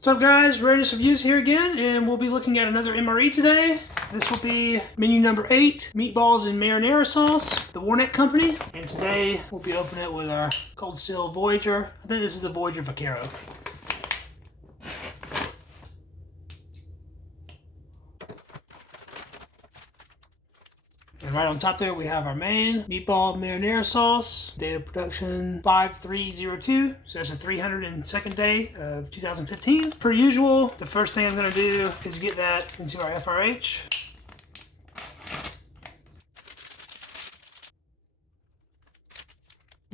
What's up guys, Readiness Reviews here again, and we'll be looking at another MRE today. This will be menu number 8, Meatballs and Marinara Sauce, the Warneck Company. And today we'll be opening it with our Cold Steel Voyager. I think this is the Voyager Vaquero. And right on top there we have our main meatball marinara sauce. Date of production 5302. So that's the 302nd day of 2015. Per usual, the first thing I'm going to do is get that into our FRH.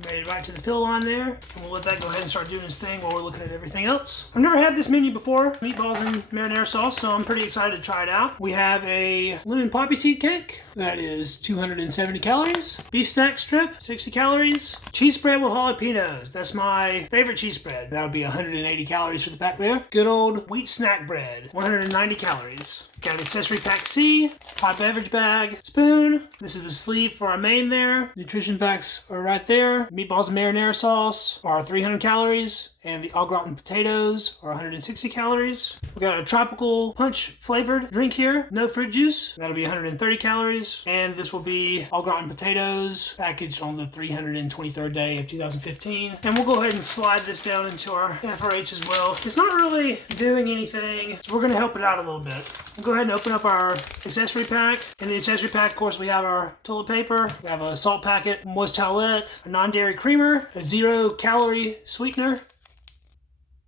Made it right to the fill line there, and we'll let that go ahead and start doing its thing while we're looking at everything else. I've never had this menu before, meatballs and marinara sauce, so I'm pretty excited to try it out. We have a lemon poppy seed cake, that is 270 calories. Beef snack strip, 60 calories. Cheese spread with jalapenos, that's my favorite cheese spread. That'll be 180 calories for the pack there. Good old wheat snack bread, 190 calories. Got an accessory pack C, hot beverage bag, spoon. This is the sleeve for our main there. Nutrition facts are right there. Meatballs and marinara sauce are 300 calories, and the au gratin potatoes are 160 calories. We got a tropical punch flavored drink here, no fruit juice. That'll be 130 calories, and this will be au gratin potatoes packaged on the 323rd day of 2015. And we'll go ahead and slide this down into our FRH as well. It's not really doing anything, so we're going to help it out a little bit. We'll go ahead and open up our accessory pack. In the accessory pack, of course, we have our toilet paper, we have a salt packet, moist towelette, a non-dairy creamer, a 0-calorie sweetener,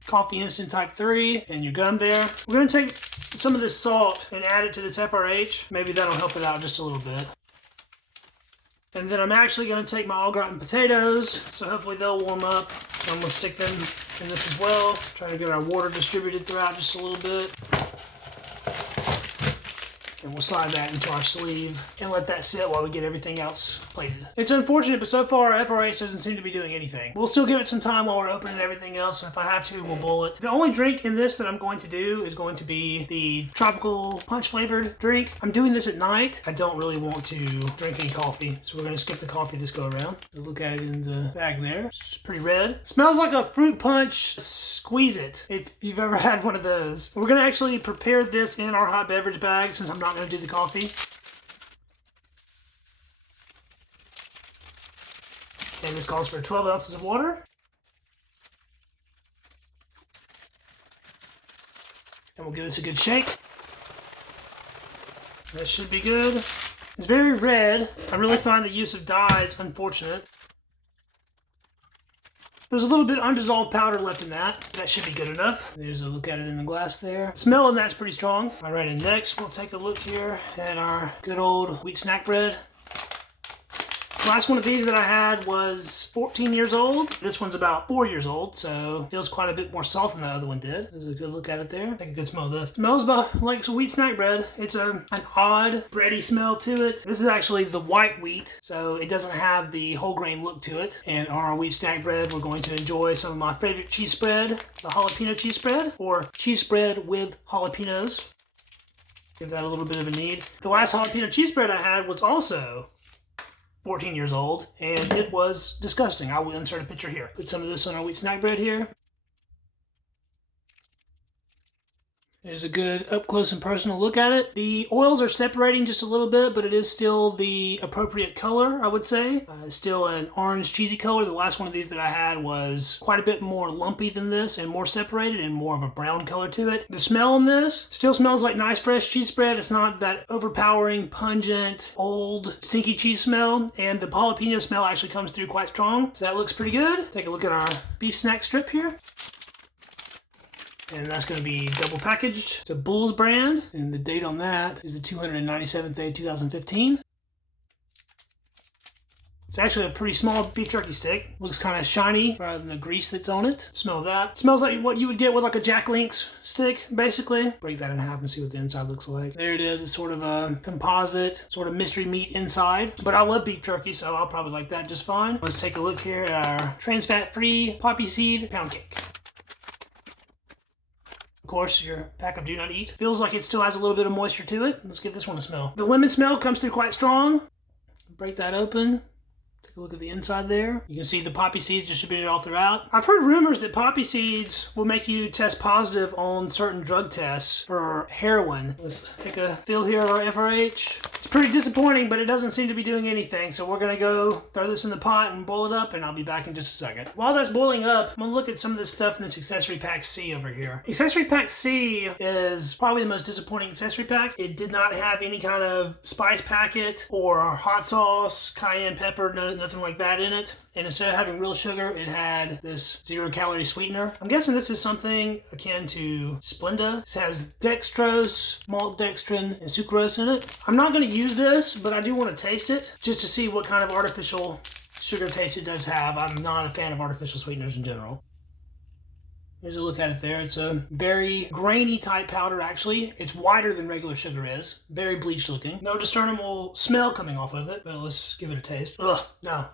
coffee instant type 3, and your gum there. We're going to take some of this salt and add it to this FRH. Maybe that'll help it out just a little bit. And then I'm actually going to take my au gratin potatoes, so hopefully they'll warm up. I'm going to stick them in this as well. Try to get our water distributed throughout just a little bit. And we'll slide that into our sleeve and let that sit while we get everything else plated. It's unfortunate, but so far our FRH doesn't seem to be doing anything. We'll still give it some time while we're opening everything else, and if I have to, we'll boil it. The only drink in this that I'm going to do is going to be the tropical punch flavored drink. I'm doing this at night. I don't really want to drink any coffee, so we're going to skip the coffee this go around. Look at it in the bag there. It's pretty red. Smells like a fruit punch squeeze it, if you've ever had one of those. We're going to actually prepare this in our hot beverage bag since I'm not going to do the coffee. And this calls for 12 ounces of water. And we'll give this a good shake. That should be good. It's very red. I really find the use of dyes unfortunate. There's a little bit of undissolved powder left in that. That should be good enough. There's a look at it in the glass there. Smell in that's pretty strong. All right, and next we'll take a look here at our good old wheat snack bread. The last one of these that I had was 14 years old. This one's about 4 years old, so feels quite a bit more soft than the other one did. There's a good look at it there. Take a good smell of this. Smells about like wheat snack bread. It's an odd bready smell to it. This is actually the white wheat, so it doesn't have the whole grain look to it. And on our wheat snack bread, we're going to enjoy some of my favorite cheese spread, the jalapeno cheese spread, or cheese spread with jalapenos. Give that a little bit of a knead. The last jalapeno cheese spread I had was also 14 years old, and it was disgusting. I will insert a picture here. Put some of this on our wheat snack bread here. There's a good up close and personal look at it. The oils are separating just a little bit, but it is still the appropriate color, I would say. It's still an orange cheesy color. The last one of these that I had was quite a bit more lumpy than this and more separated and more of a brown color to it. The smell in this still smells like nice fresh cheese spread. It's not that overpowering, pungent, old, stinky cheese smell. And the jalapeno smell actually comes through quite strong. So that looks pretty good. Take a look at our beef snack strip here. And that's going to be double packaged. It's a Bulls brand, and the date on that is the 297th day, 2015. It's actually a pretty small beef jerky stick. Looks kind of shiny rather than the grease that's on it. Smell that. Smells like what you would get with like a Jack Link's stick, basically. Break that in half and see what the inside looks like. There it is. It's sort of a composite, sort of mystery meat inside. But I love beef jerky, so I'll probably like that just fine. Let's take a look here at our trans fat-free poppy seed pound cake. Of course, your pack of Do Not Eat. Feels like it still has a little bit of moisture to it. Let's give this one a smell. The lemon smell comes through quite strong. Break that open. Take Look at the inside there. You can see the poppy seeds distributed all throughout. I've heard rumors that poppy seeds will make you test positive on certain drug tests for heroin. Let's take a feel here of our FRH. It's pretty disappointing, but it doesn't seem to be doing anything. So we're gonna go throw this in the pot and boil it up, and I'll be back in just a second. While that's boiling up, I'm gonna look at some of this stuff in this Accessory Pack C over here. Accessory Pack C is probably the most disappointing accessory pack. It did not have any kind of spice packet or hot sauce, cayenne pepper, nothing like that in it. And instead of having real sugar, it had this 0-calorie sweetener. I'm guessing this is something akin to Splenda. This has dextrose, maltodextrin, and sucrose in it. I'm not going to use this, but I do want to taste it just to see what kind of artificial sugar taste it does have. I'm not a fan of artificial sweeteners in general. Here's a look at it there. It's a very grainy type powder, actually. It's wider than regular sugar is. Very bleached looking. No discernible smell coming off of it, but let's give it a taste. Ugh, no.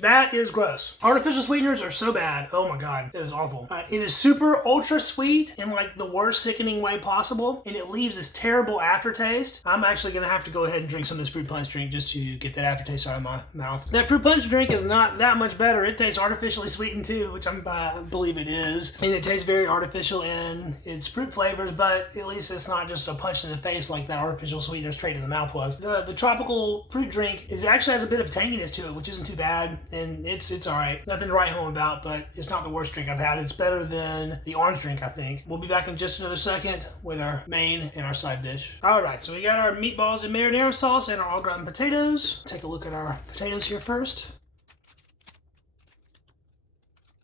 That is gross. Artificial sweeteners are so bad. Oh my God, that is awful. It is super ultra sweet in like the worst sickening way possible, and it leaves this terrible aftertaste. I'm actually gonna have to go ahead and drink some of this fruit punch drink just to get that aftertaste out of my mouth. That fruit punch drink is not that much better. It tastes artificially sweetened too, which I believe it is. And it tastes very artificial in its fruit flavors, but at least it's not just a punch in the face like that artificial sweetener straight in the mouth was. The tropical fruit drink actually has a bit of tanginess to it, which isn't too bad, and it's alright. Nothing to write home about, but it's not the worst drink I've had. It's better than the orange drink, I think. We'll be back in just another second with our main and our side dish. Alright, so we got our meatballs and marinara sauce and our au gratin potatoes. Take a look at our potatoes here first.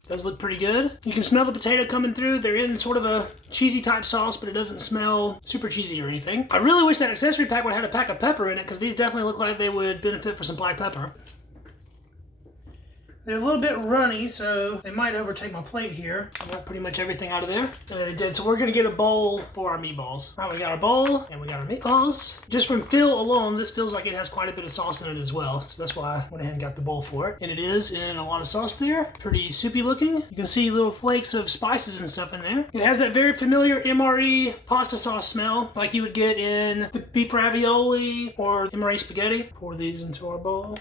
Does look pretty good. You can smell the potato coming through. They're in sort of a cheesy type sauce, but it doesn't smell super cheesy or anything. I really wish that accessory pack would have had a pack of pepper in it, because these definitely look like they would benefit for some black pepper. They're a little bit runny, so they might overtake my plate here. I got pretty much everything out of there. They did, so we're gonna get a bowl for our meatballs. All right, we got our bowl, and we got our meatballs. Just from feel alone, this feels like it has quite a bit of sauce in it as well, so that's why I went ahead and got the bowl for it. And it is in a lot of sauce there. Pretty soupy looking. You can see little flakes of spices and stuff in there. It has that very familiar MRE pasta sauce smell, like you would get in the beef ravioli or MRE spaghetti. Pour these into our bowl.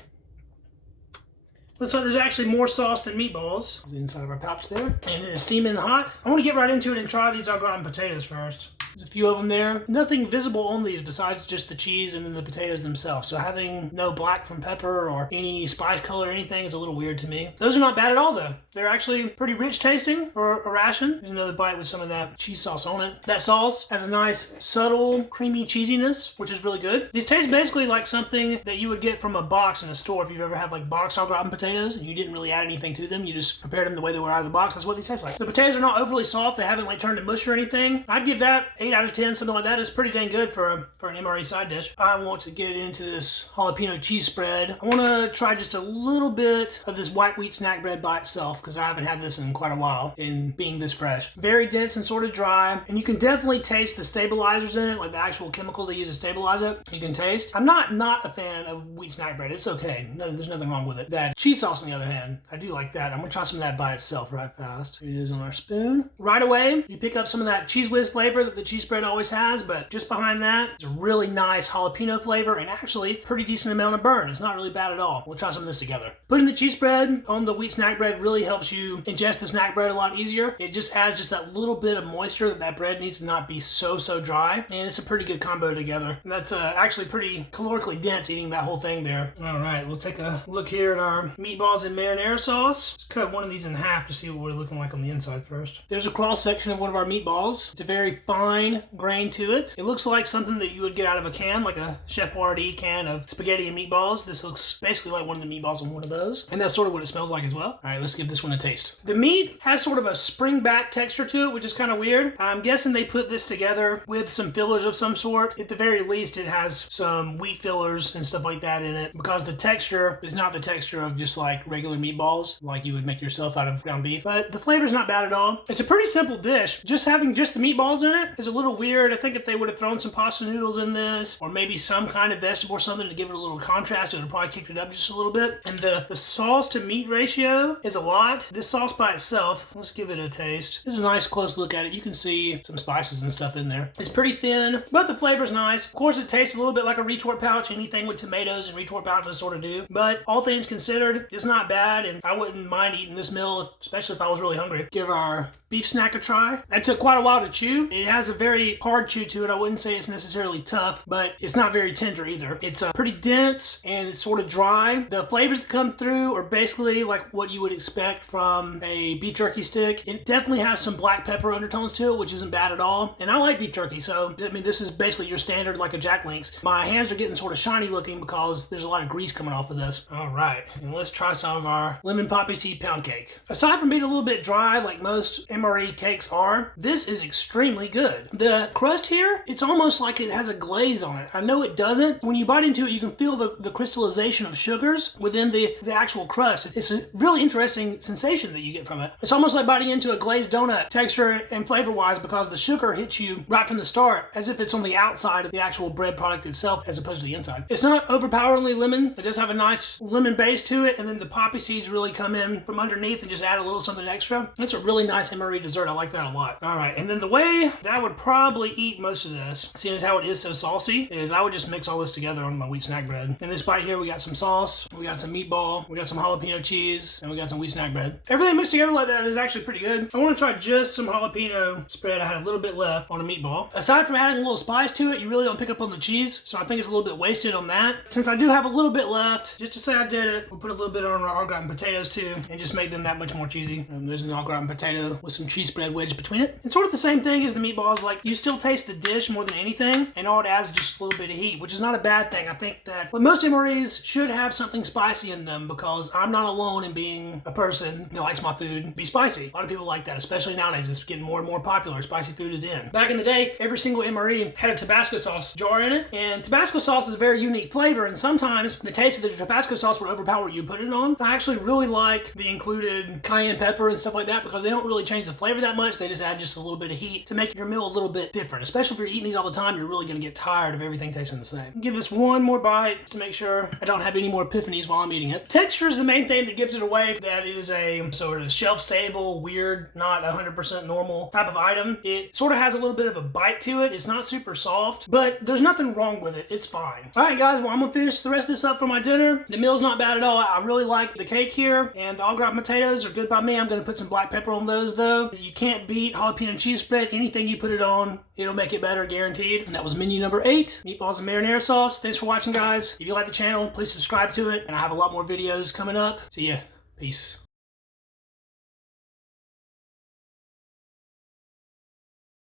Looks like there's actually more sauce than meatballs. The inside of our pouch there. And it is steaming hot. I want to get right into it and try these au gratin potatoes first. There's a few of them there. Nothing visible on these besides just the cheese and then the potatoes themselves. So having no black from pepper or any spice color or anything is a little weird to me. Those are not bad at all though. They're actually pretty rich tasting for a ration. There's another bite with some of that cheese sauce on it. That sauce has a nice subtle creamy cheesiness, which is really good. These taste basically like something that you would get from a box in a store if you've ever had like box au gratin potatoes and you didn't really add anything to them. You just prepared them the way they were out of the box. That's what these taste like. The potatoes are not overly soft. They haven't like turned to mush or anything. I'd give that 8 out of 10, something like that. Is pretty dang good for an MRE side dish. I want to get into this jalapeno cheese spread. I want to try just a little bit of this white wheat snack bread by itself because I haven't had this in quite a while in being this fresh. Very dense and sort of dry, and you can definitely taste the stabilizers in it, like the actual chemicals they use to stabilize it. You can taste. I'm not a fan of wheat snack bread. It's okay. No, there's nothing wrong with it. That cheese sauce on the other hand, I do like that. I'm gonna try some of that by itself right fast. Here it is on our spoon. Right away, you pick up some of that cheese whiz flavor that the cheese spread always has, but just behind that is a really nice jalapeno flavor and actually pretty decent amount of burn. It's not really bad at all. We'll try some of this together. Putting the cheese spread on the wheat snack bread really helps you ingest the snack bread a lot easier. It just adds just that little bit of moisture that bread needs to not be so dry, and it's a pretty good combo together. And that's actually pretty calorically dense eating that whole thing there. All right, we'll take a look here at our meatballs and marinara sauce. Let's cut one of these in half to see what we're looking like on the inside first. There's a cross section of one of our meatballs. It's a very fine grain to it. It looks like something that you would get out of a can, like a Chef Boyardee can of spaghetti and meatballs. This looks basically like one of the meatballs on one of those, and that's sort of what it smells like as well. All right, let's give this one a taste. The meat has sort of a spring back texture to it, which is kind of weird. I'm guessing they put this together with some fillers of some sort. At the very least, it has some wheat fillers and stuff like that in it, because the texture is not the texture of just like regular meatballs, like you would make yourself out of ground beef. But the flavor's not bad at all. It's a pretty simple dish. Just having just the meatballs in it is a little weird. I think if they would have thrown some pasta noodles in this, or maybe some kind of vegetable or something to give it a little contrast, it would have probably kicked it up just a little bit. And the sauce to meat ratio is a lot. This sauce by itself, let's give it a taste. This is a nice close look at it. You can see some spices and stuff in there. It's pretty thin, but the flavor's nice. Of course, it tastes a little bit like a retort pouch. Anything with tomatoes and retort pouches sort of do. But all things considered, it's not bad, and I wouldn't mind eating this meal, especially if I was really hungry. Give our beef snack a try. That took quite a while to chew. It has a very hard chew to it. I wouldn't say it's necessarily tough, but it's not very tender either. It's pretty dense and it's sort of dry. The flavors that come through are basically like what you would expect from a beef jerky stick. It definitely has some black pepper undertones to it, which isn't bad at all. And I like beef jerky, so I mean, this is basically your standard like a Jack Link's. My hands are getting sort of shiny looking because there's a lot of grease coming off of this. All right, and let's try some of our lemon poppy seed pound cake. Aside from being a little bit dry like most MRE cakes are, this is extremely good. The crust here, it's almost like it has a glaze on it. I know it doesn't. When you bite into it, you can feel the crystallization of sugars within the actual crust. It's a really interesting sensation that you get from it. It's almost like biting into a glazed donut texture and flavor-wise because the sugar hits you right from the start as if it's on the outside of the actual bread product itself as opposed to the inside. It's not overpoweringly lemon. It does have a nice lemon base to it, and then the poppy seeds really come in from underneath and just add a little something extra. That's a really nice MRE dessert. I like that a lot. All right, and then the way that I would probably eat most of this, seeing as how it is so saucy, is I would just mix all this together on my wheat snack bread. In this bite here, we got some sauce, we got some meatball, we got some jalapeno cheese, and we got some wheat snack bread. Everything mixed together like that is actually pretty good. I want to try just some jalapeno spread. I had a little bit left on a meatball. Aside from adding a little spice to it, you really don't pick up on the cheese, so I think it's a little bit wasted on that. Since I do have a little bit left, just to say I did it, we'll put a little bit on our au gratin potatoes too, and just make them that much more cheesy. And there's an au gratin potato with some cheese spread wedged between it. It's sort of the same thing as the meatballs. Like, you still taste the dish more than anything, and all it adds is just a little bit of heat, which is not a bad thing. I think that most MREs should have something spicy in them because I'm not alone in being a person that likes my food to be spicy. A lot of people like that, especially nowadays. It's getting more and more popular. Spicy food is in. Back in the day, every single MRE had a Tabasco sauce jar in it, and Tabasco sauce is a very unique flavor, and sometimes the taste of the Tabasco sauce will overpower what you put it on. I actually really like the included cayenne pepper and stuff like that because they don't really change the flavor that much. They just add just a little bit of heat to make your meal a little bit different. Especially if you're eating these all the time, you're really going to get tired of everything tasting the same. Give this one more bite to make sure I don't have any more epiphanies while I'm eating it. Texture is the main thing that gives it away, that it is a sort of shelf-stable, weird, not 100% normal type of item. It sort of has a little bit of a bite to it. It's not super soft, but there's nothing wrong with it. It's fine. All right, guys, well, I'm going to finish the rest of this up for my dinner. The meal's not bad at all. I really like the cake here, and the au gratin potatoes are good by me. I'm going to put some black pepper on those, though. You can't beat jalapeno cheese spread. Anything you put it on, it'll make it better, guaranteed. And that was menu number 8, meatballs and marinara sauce. Thanks for watching, guys. If you like the channel, please subscribe to it, and I have a lot more videos coming up. See ya. Peace.